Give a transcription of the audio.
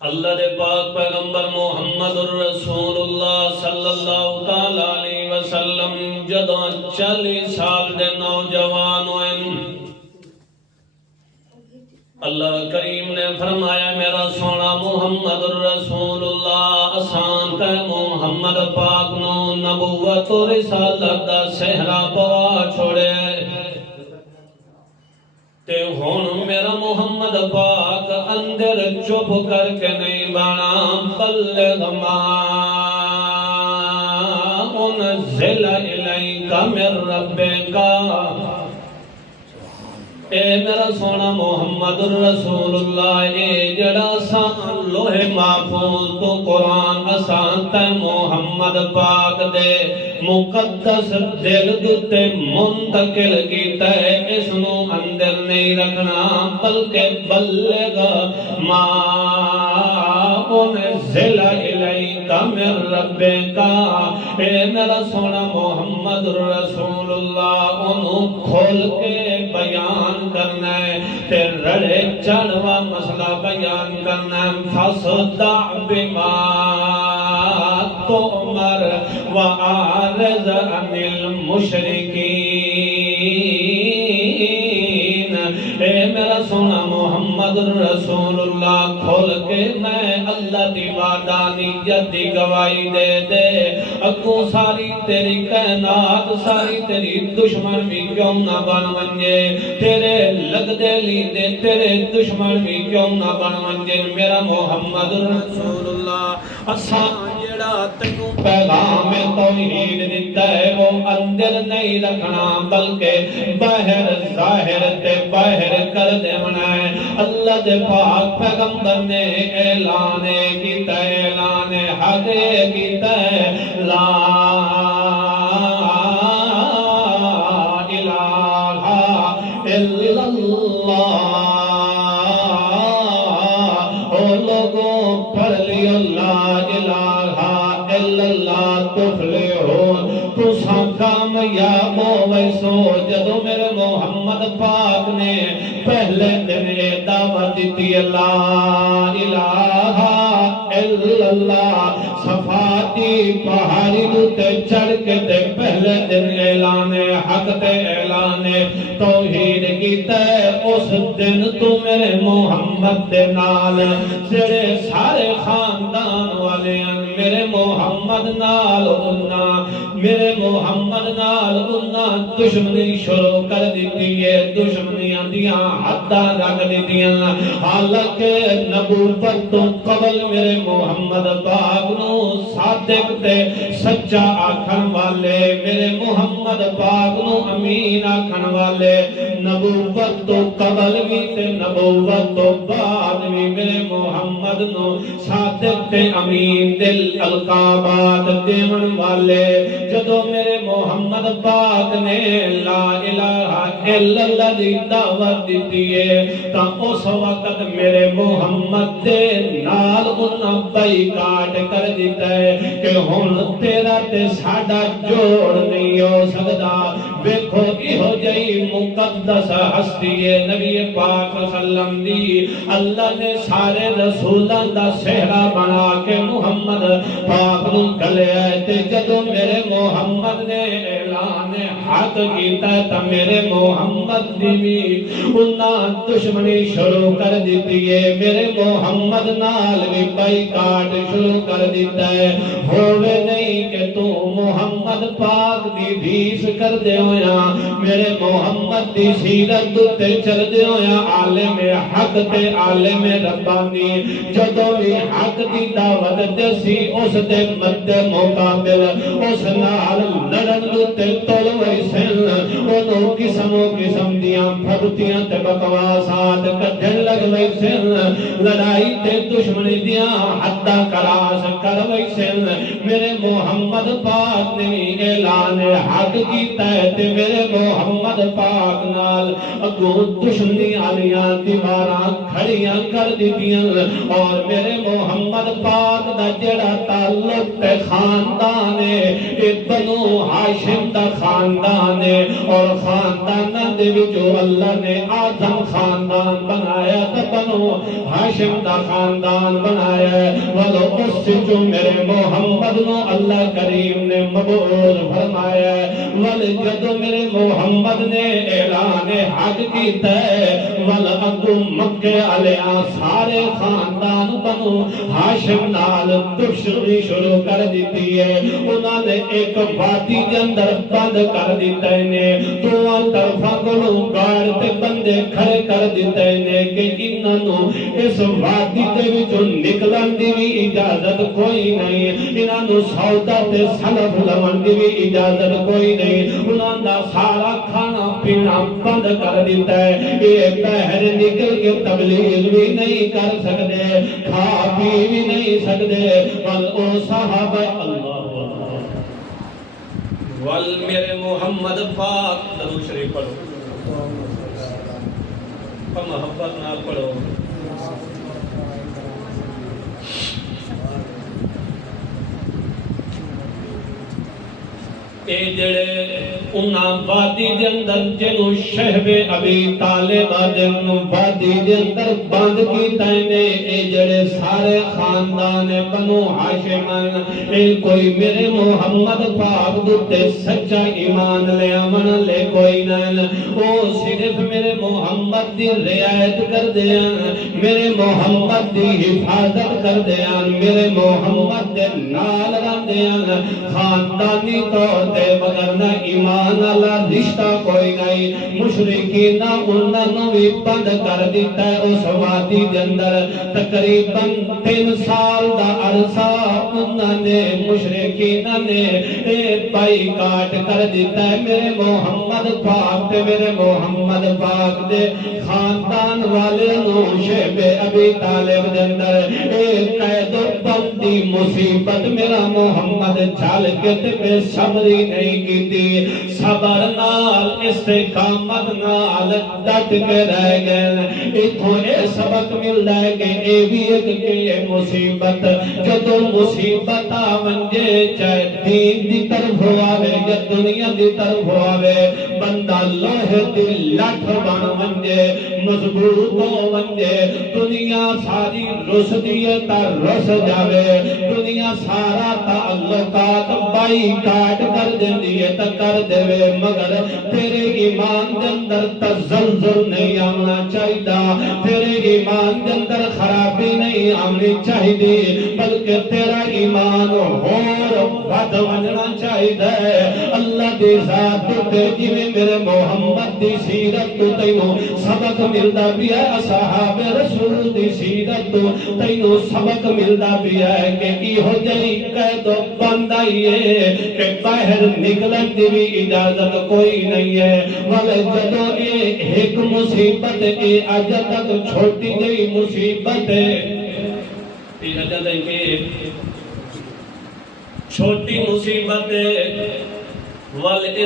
اللہ دے پاک پیغمبر محمد الرسول اللہ صلی اللہ تعالی علیہ وسلم جدوں 40 سال دے نوجوان ہوئے، اللہ کریم نے فرمایا میرا سونا محمد الرسول اللہ آسان تے محمد پاک نو نبوت و رسالت دا صحرا پوا چھوڑے تے ہن میرا محمد پاک اندر چپ کر کے نہیں بانا بلغ ما انزل الیک من ربک، اے میرا سونا محمد الرسول اللہ اے جڑا سان لوہے محفوظ تو قرآن آسان تے محمد پاک دے مقدس دل دتے منتقل کیتا ہے، اس نو اندر نہیں رکھنا بلکہ بلغ ما انزل الیک من ربک، اے میرا سونا محمد الرسول اللہ انہوں کھول کے بیان کرنا ہے تے رڑے چڑھوا مسئلہ بیان کرنا ہے، فَصْدَعْ بِمَا تُؤْمَرْ وَأَعْرِضْ عَنِ الْمُشْرِكِينَ، اے میرا سونا محمد الرسول اللہ کھول کے میں اللہ دی وحدانیت دی گواہی دے دے، اگوں ساری تیری کائنات ساری تیری دشمن بھی کیوں نہ بن ونجے، تیرے لگ دے لیندے تیرے دشمن بھی کیوں نہ بن ونجے، میرا محمد رسول اللہ آسان جڑا تینوں پیغام توحید دیتا ہے وہ اندر نہیں رکھنا بلکہ باہر ظاہر تے باہر کر دیونا ہے۔ اللہ دے پاک پیغمبر نے اعلان کیتا ہے، اعلان حق کیتا ہے، لا الہ الا اللہ، او لوگوں پڑھ لیو لا الہ الا اللہ تفلحون، تساں کامیاب ہوئیسو۔ جدو میرے محمد پاک نے پہلے دن دعوت دیتی لا الہ الا اللہ، صفاتی پہاڑی تے چڑھ کے تے پہلے دن اعلان حق تے اعلان توحید کیتا ہے، اس دن تو میرے محمد دے نال جڑے سارے خاندان والے ہیں میرے محمد نال انہاں میرے محمد نال انہاں دشمنی شروع کر دیتی ہے، دشمنیاں دیاں حداں رکھ دیتیاں، حالانکہ نبوت تو قبل میرے محمد پاک نو صادق تے سچا آکھن والے، میرے محمد پاک نو امین آکھن والے، نبوت تو قبل بھی تے نبوت تو بعد بھی میرے محمد نو صادق تے امین دل القابات دیون والے۔ جدو میرے محمد پاک نے لا الہ الا اللہ دی دعوت دیتی ہے تا اس وقت میرے محمد دے نال انہاں بائیکاٹ کر دیتا ہے کہ ہن تیرا تے ساڈا جوڑ نہیں ہو سکدا۔ ویکھو ایہو جئی مقدس ہستی ہے نبی پاک صلی اللہ علیہ وسلم دی اللہ نے سارے رسولاں دا صحرا بنا کے محمد پاک نو گلیا ہے، تے جدوں میرے محمد نے اعلان حق کیتا تا میرے محمد دی بھی انہاں دشمنی شروع کر دیتی ہے، میرے محمد نال بھی بائیکاٹ شروع کر دیتا ہے۔ ہووے نہیں کہ تو محمد پاک دی دیس کر دے ہویا، میرے محمد دی سیرت تے چل دے ہویا، عالم حق تے عالم ربانی جدوں بھی حق دی دعوت دسی اس دے مد مقابل اس نال لڑن تے تول ویسن انہوں قسم دیاں پھبتیاں تے بکواسات کڈھن لگ ویسن، لڑائی تے دشمنی دیاں حداں کراس کر ویسن۔ میرے محمد پاک نے اعلان حق کیتا ہے تے تے میرے محمد پاک نال اگوں دشمنی والیاں دیواراں کھڑیاں کر دتیاں اور میرے محمد پاک دا جڑا تعلق تے خاندان ہے اے بنو ہاشم دا خاندان ہے اور خانداناں دے وچوں اللہ نے اعظم خاندان بنایا تے بنو ہاشم دا خاندان بنایا ہے ولو اس جو میرے محمد نو اللہ کریم نے مبعوث فرمایا ہے ول جدو میرے محمد نے اعلان حج کیتا ہے ول اگوں مکے والےاں سارے خاندان بنو ہاشم نال دشمنی شروع کر دیتی ہے انہاں نے ایک وادی دے اندر بند کر دیتے نے دونوں طرفاں کولوں گارڈ تے بندے کھڑے کر دیتے نے کہ انہاں نو اس وادی دے وچوں نکلن دی بھی اجازت کوئی نہیں انہاں نو سودا تے سلف لون دی بھی اجازت کوئی نہیں انہاں دا سارا کھانا پینا بند کر دیتا ہے یہ باہر نکل کے تبلیغ بھی نہیں کر سکتے کھا پی بھی نہیں سکتے بل او صحابہ اللہ ول میرے محمد پاک درود شریف پڑھو محبت نال پڑھو اے جڑے انہاں وادی دے اندر جنوں شہب ابی طالب جنوں وادی دے اندر بند کیتا نے اے جڑے سارے خاندان بنو ہاشم اے کوئی میرے محمد پاک دے سچا ایمان لے امن لے کوئی نہ او صرف میرے محمد دی رعایت کر دیاں میرے محمد دی حفاظت کر دیاں میرے محمد دے نال رہندیاں خاندانی طور مگر نہ ایمان اللہ رشتہ کوئی نہیں مشرکین انہاں نو بھی بند کر دیتا ہے اس وادی دے اندر تقریباً 3 سال دا عرصہ انہاں نے مشرکین نے بائی کاٹ کر دیتا ہے میرے محمد پاک تے میرے محمد پاک دے خاندان والے نو شہب ابی طالب دے اندر قید و بندی مصیبت میرا محمد چل کے تے بے صبری نہیں کیتی صبر نال استقامت نال ڈٹ کے رہ گئے ایتھوں اے سبق ملدا ہے کہ اے بھی ایک کہ مصیبت جدوں مصیبت آوے چاہے دین دی طرف ہوے یا دنیا دی طرف ہوے بندہ لوہے دی لٹھ بن ونجے مضبوط ہو ونجے دنیا ساری رس دیے تا رس جاوے دنیا سارا تعلقات بائی کاٹ کر دیندی ہے تا کر دے مگر تیرے ایمان دے اندر تزلزل نہیں آنا چاہیے تیرے ایمان دے اندر خرابی نہیں آنی چاہیے بلکہ تیرا ایمان اور ود ونجنا چاہیے اللہ دی ذات تے جویں میرے محمد دی سیرت تو تینوں سبق ملدا بھی ہے اصحاب رسول دی سیرت تو تینوں سبق ملدا بھی ہے کہ ایہو جہی قید و بند آئی ہے کہ باہر نکلن دی بھی اجازت کوئی نہیں ہے مگر جدو ایک مصیبت اے اج تک چھوٹی جہی مصیبت ہے چھوٹی مصیبت ہے